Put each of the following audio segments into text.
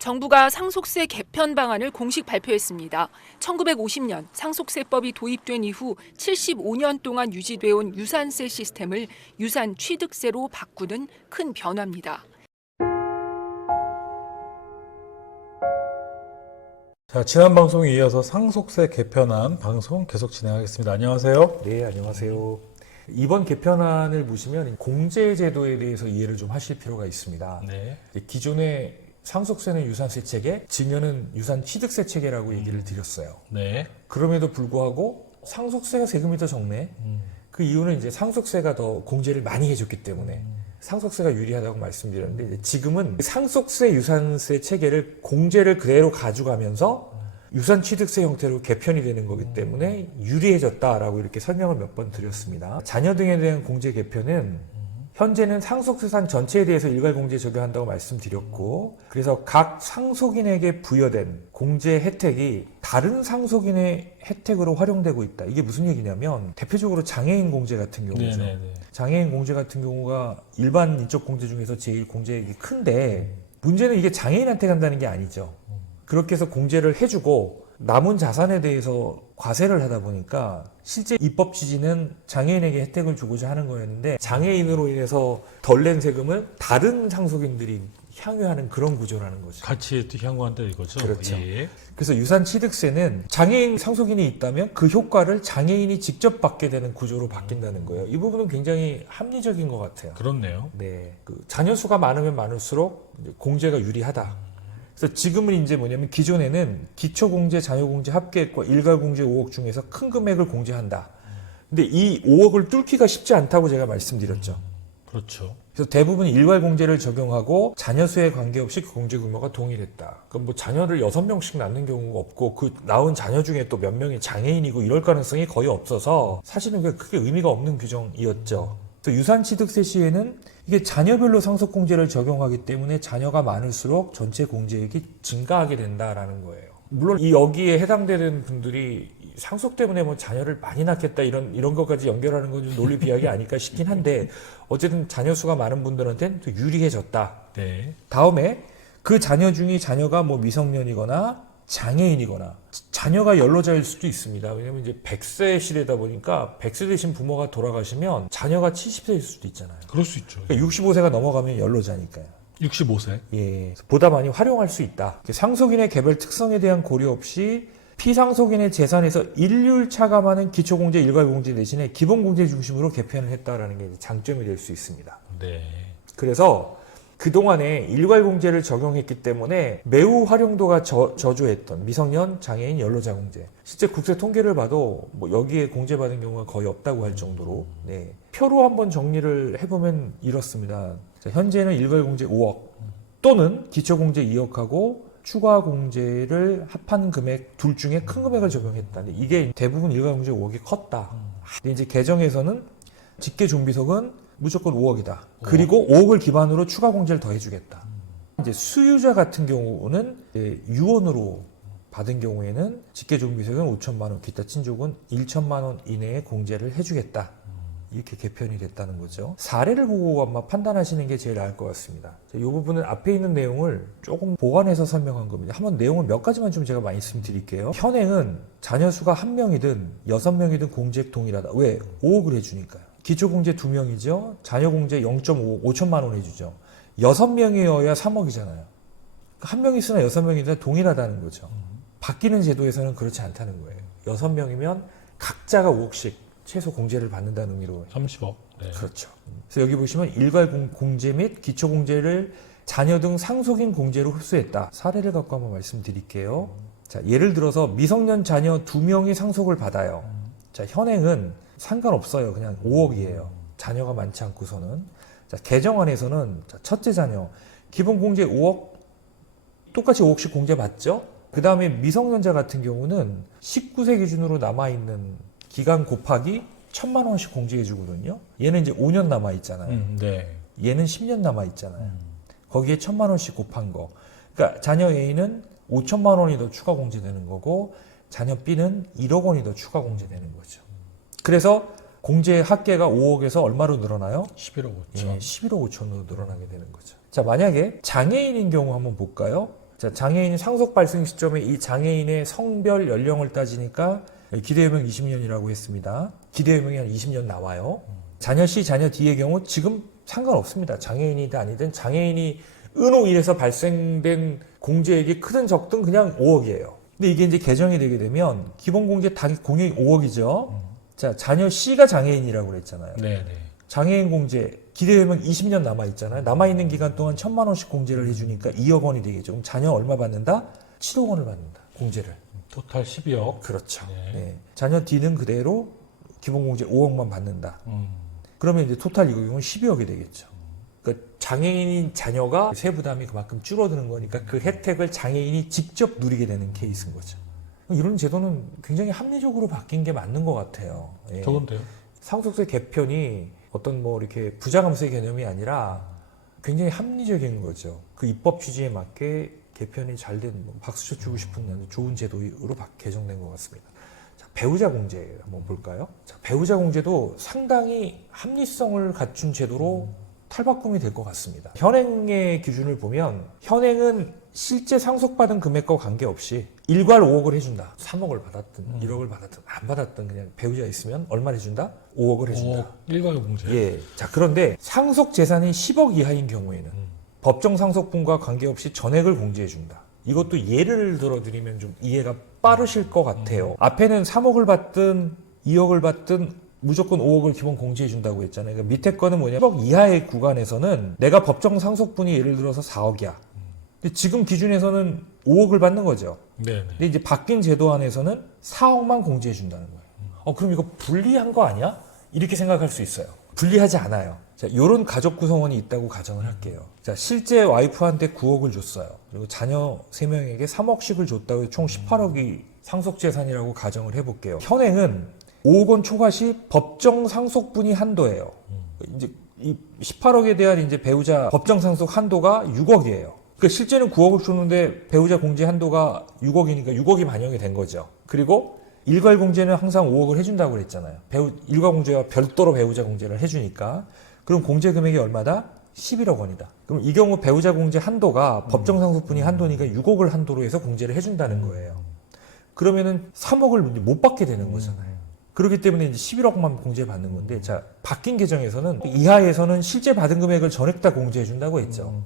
정부가 상속세 개편 방안을 공식 발표했습니다. 1950년 상속세법이 도입된 이후 75년 동안 유지돼 온 유산세 시스템을 유산 취득세로 바꾸는 큰 변화입니다. 자, 지난 방송에 이어서 상속세 개편안 방송 계속 진행하겠습니다. 안녕하세요. 네, 안녕하세요. 이번 개편안을 보시면 공제 제도에 대해서 이해를 좀 하실 필요가 있습니다. 네. 기존의 상속세는 유산세 체계, 증여는 유산 취득세 체계라고 얘기를 드렸어요. 네. 그럼에도 불구하고 상속세가 세금이 더 적네. 그 이유는 이제 상속세가 더 공제를 많이 해줬기 때문에 상속세가 유리하다고 말씀드렸는데 지금은 상속세 유산세 체계를 공제를 그대로 가져가면서 유산 취득세 형태로 개편이 되는 거기 때문에 유리해졌다라고 이렇게 설명을 몇 번 드렸습니다. 자녀 등에 대한 공제 개편은 현재는 상속세산 전체에 대해서 일괄 공제 적용한다고 말씀드렸고 그래서 각 상속인에게 부여된 공제 혜택이 다른 상속인의 혜택으로 활용되고 있다. 이게 무슨 얘기냐면 대표적으로 장애인 공제 같은 경우죠. 네네네. 장애인 공제 같은 경우가 일반 인적 공제 중에서 제일 공제액이 큰데 문제는 이게 장애인한테 간다는 게 아니죠. 그렇게 해서 공제를 해주고 남은 자산에 대해서 과세를 하다 보니까 실제 입법 취지는 장애인에게 혜택을 주고자 하는 거였는데 장애인으로 인해서 덜 낸 세금을 다른 상속인들이 향유하는 그런 구조라는 거죠. 같이 또 향후한다 이거죠? 그렇죠. 예. 그래서 유산 취득세는 장애인 상속인이 있다면 그 효과를 장애인이 직접 받게 되는 구조로 바뀐다는 거예요. 이 부분은 굉장히 합리적인 것 같아요. 그렇네요. 네. 그 자녀 수가 많으면 많을수록 공제가 유리하다. 그래서 지금은 이제 뭐냐면 기존에는 기초공제, 자녀공제 합계액과 일괄공제 5억 중에서 큰 금액을 공제한다. 근데 이 5억을 뚫기가 쉽지 않다고 제가 말씀드렸죠. 그렇죠. 그래서 대부분 일괄 공제를 적용하고 자녀 수에 관계없이 그 공제 규모가 동일했다. 그럼 뭐 자녀를 여섯 명씩 낳는 경우가 없고 그 낳은 자녀 중에 또 몇 명이 장애인이고 이럴 가능성이 거의 없어서 사실은 그게 크게 의미가 없는 규정이었죠. 그래서 유산취득세 시에는 이게 자녀별로 상속공제를 적용하기 때문에 자녀가 많을수록 전체 공제액이 증가하게 된다라는 거예요. 물론 이 여기에 해당되는 분들이 상속 때문에 뭐 자녀를 많이 낳겠다 이런 이런 것까지 연결하는 건 좀 논리 비약이 아닐까 싶긴 한데 어쨌든 자녀 수가 많은 분들한테는 또 유리해졌다. 네. 다음에 그 자녀 중에 자녀가 뭐 미성년이거나 장애인이거나 자녀가 연로자일 수도 있습니다. 왜냐면 이제 100세 시대다 보니까 100세 되신 부모가 돌아가시면 자녀가 70세일 수도 있잖아요. 그럴 수 있죠. 그러니까 65세가 넘어가면 연로자니까요. 65세. 예, 보다 많이 활용할 수 있다. 상속인의 개별 특성에 대한 고려 없이 피상속인의 재산에서 일률 차감하는 기초공제 일괄공제 대신에 기본공제 중심으로 개편을 했다라는 게 장점이 될 수 있습니다. 네. 그래서 그동안에 일괄공제를 적용했기 때문에 매우 활용도가 저, 저조했던 미성년, 장애인, 연로자 공제. 실제 국세 통계를 봐도 뭐 여기에 공제받은 경우가 거의 없다고 할 정도로 네. 표로 한번 정리를 해보면 이렇습니다. 자, 현재는 일괄공제 5억 또는 기초공제 2억하고 추가 공제를 합한 금액 둘 중에 큰 금액을 적용했다. 이게 대부분 일괄 공제 5억이 컸다. 근데 이제 개정에서는 직계 좀비속은 무조건 5억이다. 그리고 5억을 기반으로 추가 공제를 더 해주겠다. 이제 수유자 같은 경우는 이제 유언으로 받은 경우에는 직계 좀비속은 5천만 원, 기타 친족은 1천만 원 이내에 공제를 해주겠다. 이렇게 개편이 됐다는 거죠. 사례를 보고 아마 판단하시는 게 제일 나을 것 같습니다. 이 부분은 앞에 있는 내용을 조금 보완해서 설명한 겁니다. 한번 내용을 몇 가지만 좀 제가 말씀드릴게요. 현행은 자녀 수가 한 명이든 여섯 명이든 공제액 동일하다. 왜? 5억을 해주니까요. 기초공제 두 명이죠. 자녀공제 0.5억, 5천만 원 해주죠. 여섯 명이어야 3억이잖아요. 한명 있으나 여섯 명이나 동일하다는 거죠. 바뀌는 제도에서는 그렇지 않다는 거예요. 여섯 명이면 각자가 5억씩 최소 공제를 받는다는 의미로 30억. 네. 그렇죠. 그래서 여기 보시면 일괄 공- 공제 및 기초 공제를 자녀 등 상속인 공제로 흡수했다. 사례를 갖고 한번 말씀드릴게요. 자, 예를 들어서 미성년 자녀 두 명이 상속을 받아요. 자, 현행은 상관없어요. 그냥 5억이에요. 자녀가 많지 않고서는. 자, 개정안에서는 자, 첫째 자녀 기본 공제 5억 똑같이 5억씩 공제 받죠? 그 다음에 미성년자 같은 경우는 19세 기준으로 남아있는 기간 곱하기 천만 원씩 공제해 주거든요. 얘는 이제 5년 남아 있잖아요. 음, 네. 얘는 10년 남아 있잖아요. 거기에 천만 원씩 곱한 거. 그러니까 자녀 A는 5천만 원이 더 추가 공제되는 거고 자녀 B는 1억 원이 더 추가 공제되는 거죠. 그래서 공제 합계가 5억에서 얼마로 늘어나요? 11억 5천. 예, 11억 5천으로 늘어나게 되는 거죠. 자, 만약에 장애인인 경우 한번 볼까요? 자, 장애인 상속 발생 시점에 이 장애인의 성별 연령을 따지니까 기대유명 20년이라고 했습니다. 기대유명이 한 20년 나와요. 자녀 C, 자녀 D의 경우 지금 상관없습니다. 장애인이든 아니든 장애인이 은호 1에서 발생된 공제액이 크든 적든 그냥 5억이에요. 근데 이게 이제 개정이 되게 되면 기본 공제 당 공액 5억이죠. 자, 자녀 C가 장애인이라고 그랬잖아요. 네, 네. 장애인 공제 기대되면 20년 남아 있잖아요. 남아 있는 기간 동안 천만 원씩 공제를 해주니까 2억 원이 되겠죠. 그럼 자녀 얼마 받는다? 7억 원을 받는다. 공제를. 토탈 12억. 그렇죠. 네. 네. 자녀 D는 그대로 기본 공제 5억만 받는다. 음. 그러면 이제 토탈 이거 경우는 12억이 되겠죠. 그러니까 장애인 자녀가 세부담이 그만큼 줄어드는 거니까 그 혜택을 장애인이 직접 누리게 되는 케이스인 거죠. 이런 제도는 굉장히 합리적으로 바뀐 게 맞는 것 같아요. 예. 저건데요. 상속세 개편이 어떤 뭐 이렇게 부자감세 개념이 아니라 굉장히 합리적인 거죠. 그 입법 취지에 맞게 개편이 잘된 뭐 박수 쳐 주고 싶은 좋은 제도로 바- 개정된 것 같습니다. 자, 배우자 공제 한번 볼까요? 자, 배우자 공제도 상당히 합리성을 갖춘 제도로 탈바꿈이 될 것 같습니다. 현행의 기준을 보면 현행은 실제 상속받은 금액과 관계없이 일괄 5억을 해준다. 3억을 받았든 1억을 받았든 안 받았든 그냥 배우자 있으면 얼마를 해준다? 5억을 해준다. 5억 일괄 공제. 예. 자, 그런데 상속 재산이 10억 이하인 경우에는 법정 상속분과 관계없이 전액을 공제해 준다. 이것도 예를 들어 드리면 좀 이해가 빠르실 것 같아요. 앞에는 3억을 받든 2억을 받든 무조건 5억을 기본 공제해 준다고 했잖아요. 그러니까 밑에 거는 뭐냐? 10억 이하의 구간에서는 내가 법정 상속분이 예를 들어서 4억이야. 근데 지금 기준에서는 5억을 받는 거죠. 네, 네. 근데 이제 바뀐 제도 안에서는 4억만 공제해 준다는 거예요. 어, 그럼 이거 불리한 거 아니야? 이렇게 생각할 수 있어요. 불리하지 않아요. 자, 요런 가족 구성원이 있다고 가정을 할게요. 자, 실제 와이프한테 9억을 줬어요. 그리고 자녀 3명에게 3억씩을 줬다고 해서 총 18억이 상속 재산이라고 가정을 해 볼게요. 현행은 5억 원 초과 시 법정 상속분이 한도예요. 이제 이 18억에 대한 이제 배우자 법정 상속 한도가 6억이에요. 그러니까 실제는 9억을 줬는데 배우자 공제 한도가 6억이니까 6억이 반영이 된 거죠. 그리고 일괄 공제는 항상 5억을 해준다고 그랬잖아요. 배우 일괄 공제와 별도로 배우자 공제를 해주니까 그럼 공제 금액이 얼마다? 11억 원이다. 그럼 이 경우 배우자 공제 한도가 법정 상속분이 한도니까 6억을 한도로 해서 공제를 해준다는 거예요. 그러면은 3억을 못 받게 되는 거잖아요. 그렇기 때문에 이제 11억만 공제받는 건데, 자, 바뀐 개정에서는 이하에서는 실제 받은 금액을 전액 다 공제해준다고 했죠.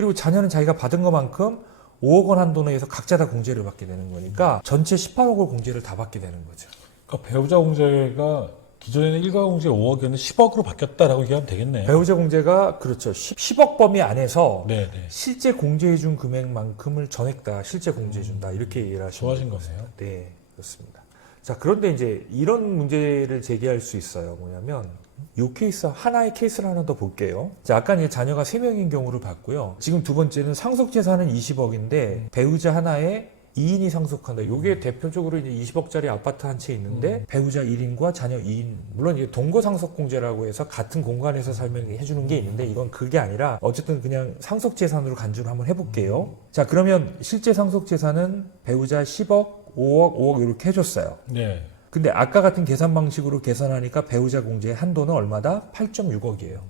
그리고 자녀는 자기가 받은 것만큼 5억 원 한도 내에서 각자 다 공제를 받게 되는 거니까 전체 18억을 공제를 다 받게 되는 거죠. 그러니까 배우자 공제가 기존에는 일괄 공제 5억이었는데 10억으로 바뀌었다라고 얘기하면 되겠네요. 배우자 공제가 그렇죠. 10, 억 범위 안에서 네, 네. 실제 공제해준 금액만큼을 전액 다 실제 공제해준다. 이렇게 이해를 하시면 되는 거네요. 네, 그렇습니다. 자, 그런데 이제 이런 문제를 제기할 수 있어요. 뭐냐면, 요 케이스, 하나의 케이스를 하나 더 볼게요. 자, 아까 이제 자녀가 3명인 경우를 봤고요. 지금 두 번째는 상속 재산은 20억인데, 배우자 하나에 2인이 상속한다. 요게 대표적으로 이제 20억짜리 아파트 한 채 있는데, 배우자 1인과 자녀 2인. 물론 이게 동거 상속공제라고 해서 같은 공간에서 살면 해주는 게 있는데, 이건 그게 아니라, 어쨌든 그냥 상속 재산으로 간주를 한번 해볼게요. 자, 그러면 실제 상속 재산은 배우자 10억, 5억, 5억 이렇게 해줬어요. 네. 근데 아까 같은 계산 방식으로 계산하니까 배우자 공제의 한도는 얼마다? 8.6억이에요.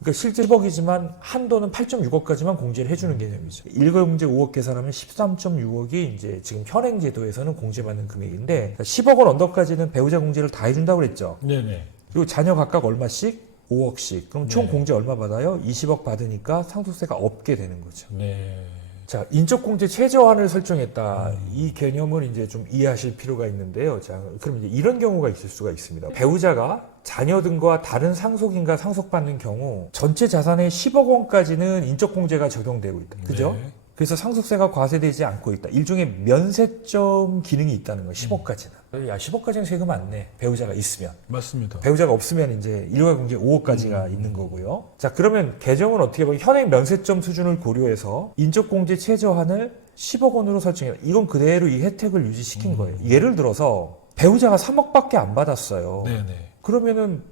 그러니까 실제 10억이지만 한도는 8.6억까지만 공제를 해주는 개념이죠. 일괄 공제 5억 계산하면 13.6억이 이제 지금 현행 제도에서는 공제받는 금액인데 10억 원 언더까지는 배우자 공제를 다 해준다고 그랬죠. 네, 네. 그리고 자녀 각각 얼마씩? 5억씩. 그럼 총 네. 공제 얼마 받아요? 20억 받으니까 상속세가 없게 되는 거죠. 네. 자, 인적 공제 최저한을 설정했다. 이 개념을 이제 좀 이해하실 필요가 있는데요. 자, 그럼 이제 이런 경우가 있을 수가 있습니다. 배우자가 자녀 등과 다른 상속인과 상속받는 경우 전체 자산의 10억 원까지는 인적 공제가 적용되고 있다. 그죠? 네. 그래서 상속세가 과세되지 않고 있다. 일종의 면세점 기능이 있다는 거예요. 10억까지는. 야, 10억까지는 세금 안 내. 배우자가 있으면. 맞습니다. 배우자가 없으면 이제 일괄 공제 5억까지가 있는 거고요. 자, 그러면 개정은 어떻게 보면 현행 면세점 수준을 고려해서 인적 공제 최저한을 10억 원으로 설정해요. 이건 그대로 이 혜택을 유지시킨 거예요. 예를 들어서 배우자가 3억밖에 안 받았어요. 네, 네. 그러면은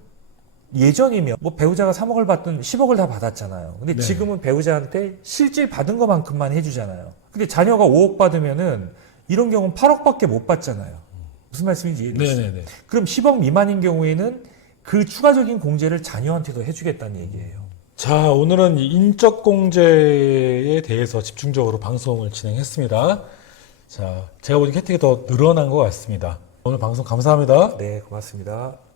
예전이면 뭐 배우자가 3억을 받든 10억을 다 받았잖아요. 근데 네. 지금은 배우자한테 실제 받은 것만큼만 해주잖아요. 근데 자녀가 5억 받으면은 이런 경우는 8억밖에 못 받잖아요. 무슨 말씀인지 이해되시죠? 네, 네, 네. 그럼 10억 미만인 경우에는 그 추가적인 공제를 자녀한테도 해주겠다는 얘기예요. 자, 오늘은 이 인적 공제에 대해서 집중적으로 방송을 진행했습니다. 자, 제가 보기엔 혜택이 더 늘어난 것 같습니다. 오늘 방송 감사합니다. 네, 고맙습니다.